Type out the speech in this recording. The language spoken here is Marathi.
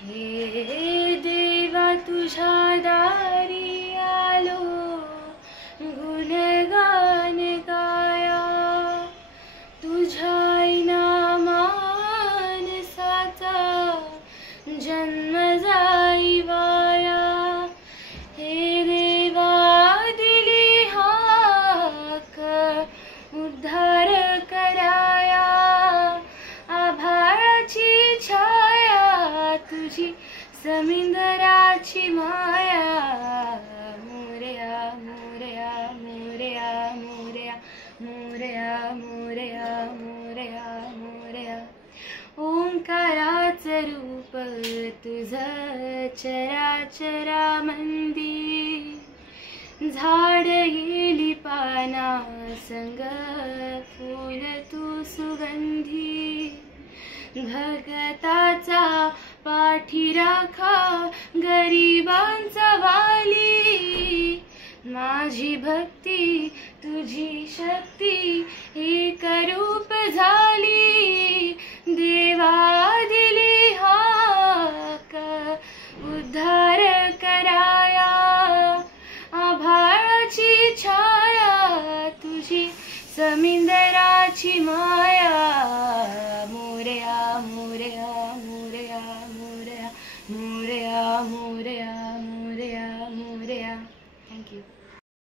हे देवा तुझ्या दारी आलो, गुणगान गाया. तुझ्या नामानसाचा जन्म जाई वाया. हे देवा दिली हाक उद्धार कराया. आभाळाची छाया तुझी समिंदराची माया. मोरया मोरया मोरया मोरया मोरया मोरया मोरया मोरया. ओंकाराचं रूप तुझं चराचरामंदी. झाड गेली पाना संग फूल तू सुगंधी. भगताचा पाठीराखा गरिबांचा वाली. माझी भक्ती तुझी शक्ती एक रूप झाली. देवा दिली हाक उद्धार करा.